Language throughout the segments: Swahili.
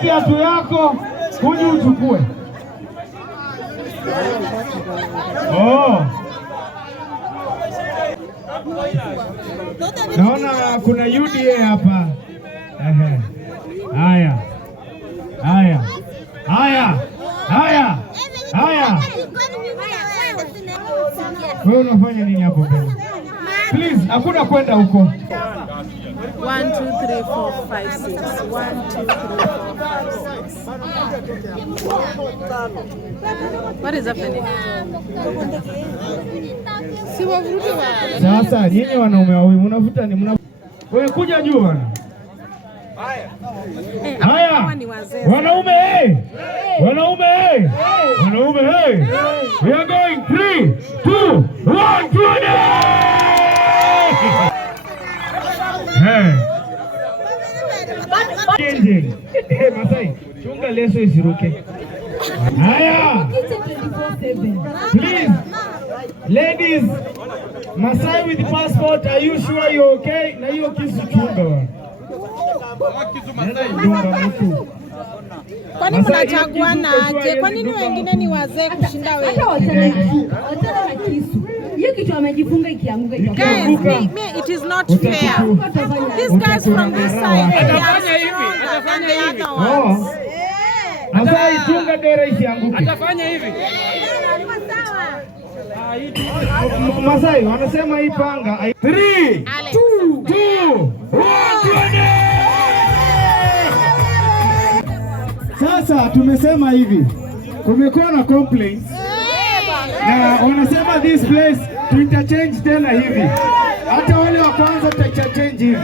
Kiatu yako huji uchukue. Naona kuna UDA hapa. Haya. Wewe unafanya nini hapo? Please, hakuna kwenda huko. 1 2 3 4 5 6 1 2 3 4 5 6. What is happening? Si wavuruti wa. Sasa nyinyi wanaume wao mnavuta ni mna. Wewe kuja juu bwana. Haya. Wanaume Wanaume We are going 3 2 1 changing. Masai, chunga leso isiruke. Haya. Please, ladies, Masai with passport, are you sure you're okay? Na hiyo kisu chunga. Kwani mnachaguana aje? Kwa nini wengine ni wazee kushinda wewe? Hata wachana na kisu. Hiyo kitu amejifunga ikianguka itakuwa. Guys, it is not fair. These guys from this side, atafanya hivi. Masai chunga dera isianguke. Atafanya hivi. Masai wanasema hii panga 3 2 1. Sasa tumesema hivi, kumekuwa na complaints na wanasema this place to interchange tena hivi, hata wale wa kwanza tutachange hivi.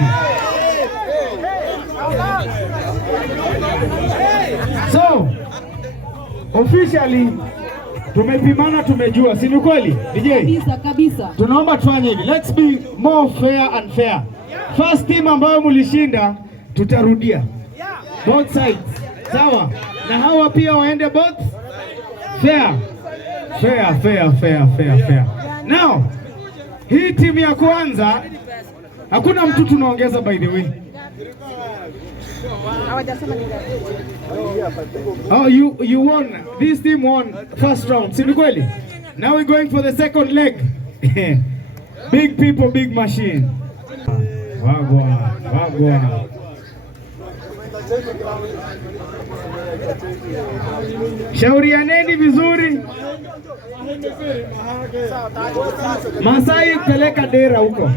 So officially tumepimana, tumejua, si ni kweli DJ? Kabisa. Tunaomba tufanye hivi, let's be more fair and fair. First team ambayo mlishinda tutarudia both sides. Sawa, na hawa pia waende both fair. Now, hii timu ya kwanza hakuna mtu tunaongeza, by the way. Oh, you won. This team won first round. Si ni kweli? Now we're going for the second leg. Big people, big machine. Wagwa. Shaurianeni vizuri. Masai peleka dera huko.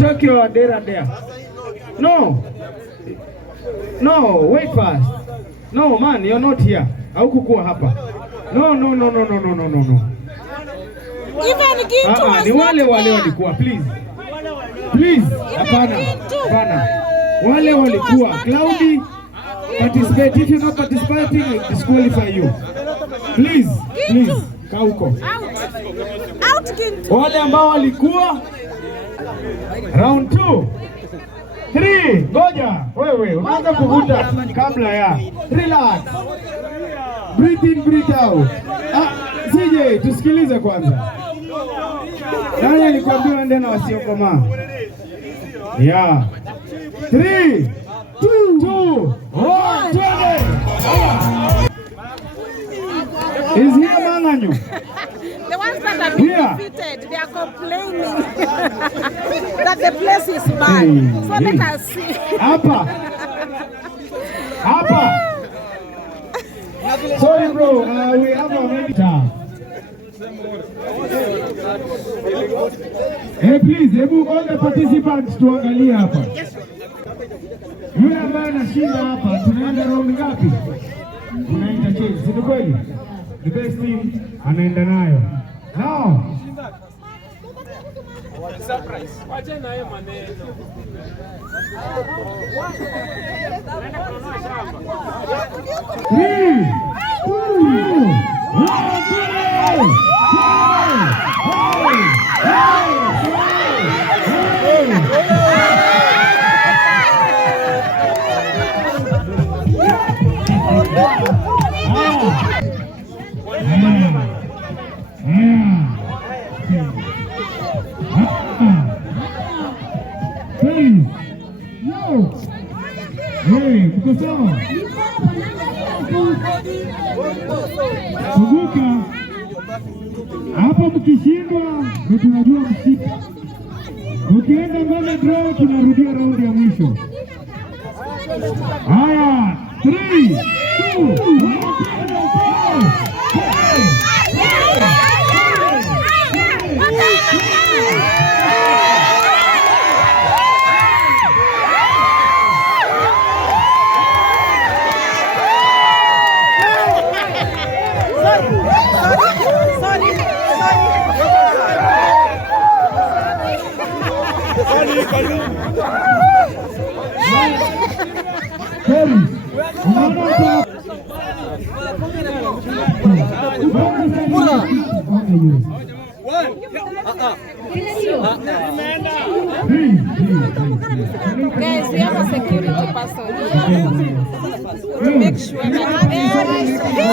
Take your dera there. No, wait first. No man, you're not here. Haukukuwa hapa. No. Even Gintu was ni wale walikuwa, please. Hapana. Wale walikuwa. Cloudy, participate. If you're not participating, I disqualify you. Please. Kaa huko. Out Gintu. Wale ambao walikuwa round 2 3, ngoja. Wewe unaanza kuvuta kabla ya. Relax. Breathe in, breathe out. CJ, tusikilize kwanza. Nani alikwambia ende na wasiokomaa? Yeah. 3 2 1 twende. Is here Manganyo? The ones that have been defeated, they are complaining that the place is bad. So let us see. Hapa. Sorry bro, we have a mediator. Hey please, hebu all the participants tuangalie hapa. Yule ambaye anashinda hapa, tunaenda round ngapi? una interchange, si kweli? The best team anaenda nayo. Now surprise. Wacha na yeye maneno. Kumbuka hapo, mkishindwa ndio tunajua msipa. Ukienda mbele draw, tunarudia raundi ya mwisho. Haya, 3, 2, Guys, we have a security person here to make sure that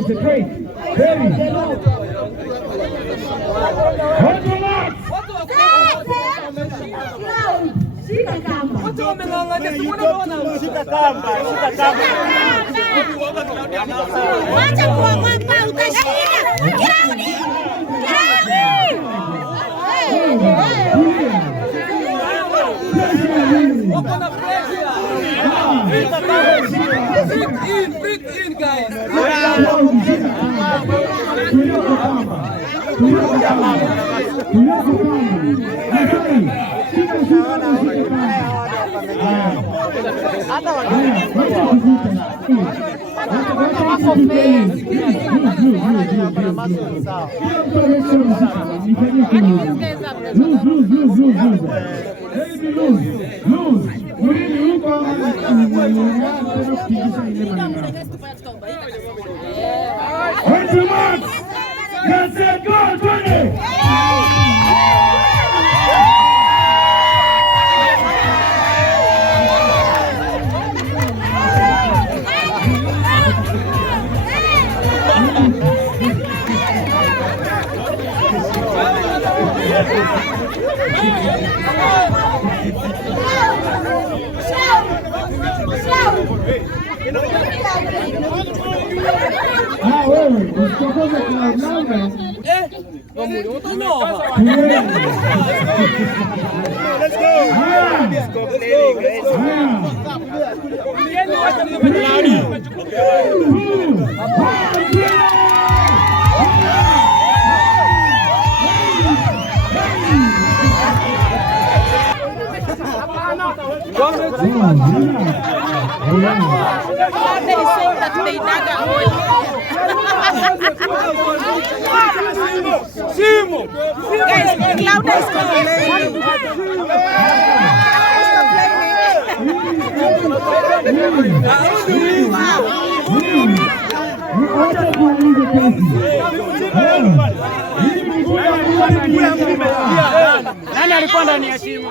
Concentrate. Shika kamba. wacha kuogopa, utashinda. Breathe in, guys. They say that they dug a hole. Guys, Claudia is complaining. Nani alikuwa ndani ya timu?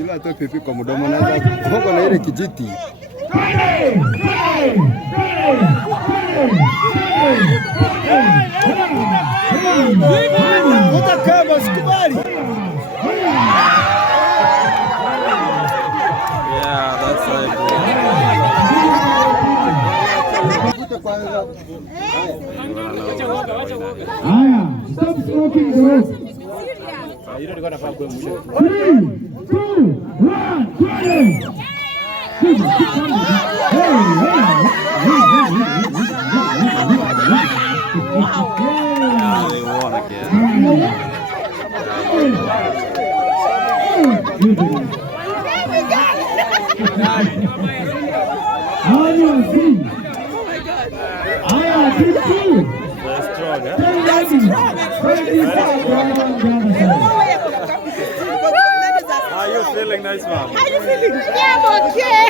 Ila atoe pipi kwa mdomo na hogo na ile kijiti. Utakaba sikubali. Yeah, that's right. Aya, stop smoking bro. 3, 2, 1, play! Yeah, they won again. They're strong, huh? How are you feeling, nice mom? How you feeling? Yeah, I'm okay.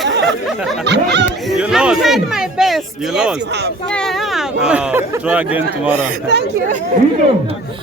You I lost. tried my best. You lost. Yeah, I have. Try again tomorrow. Thank you.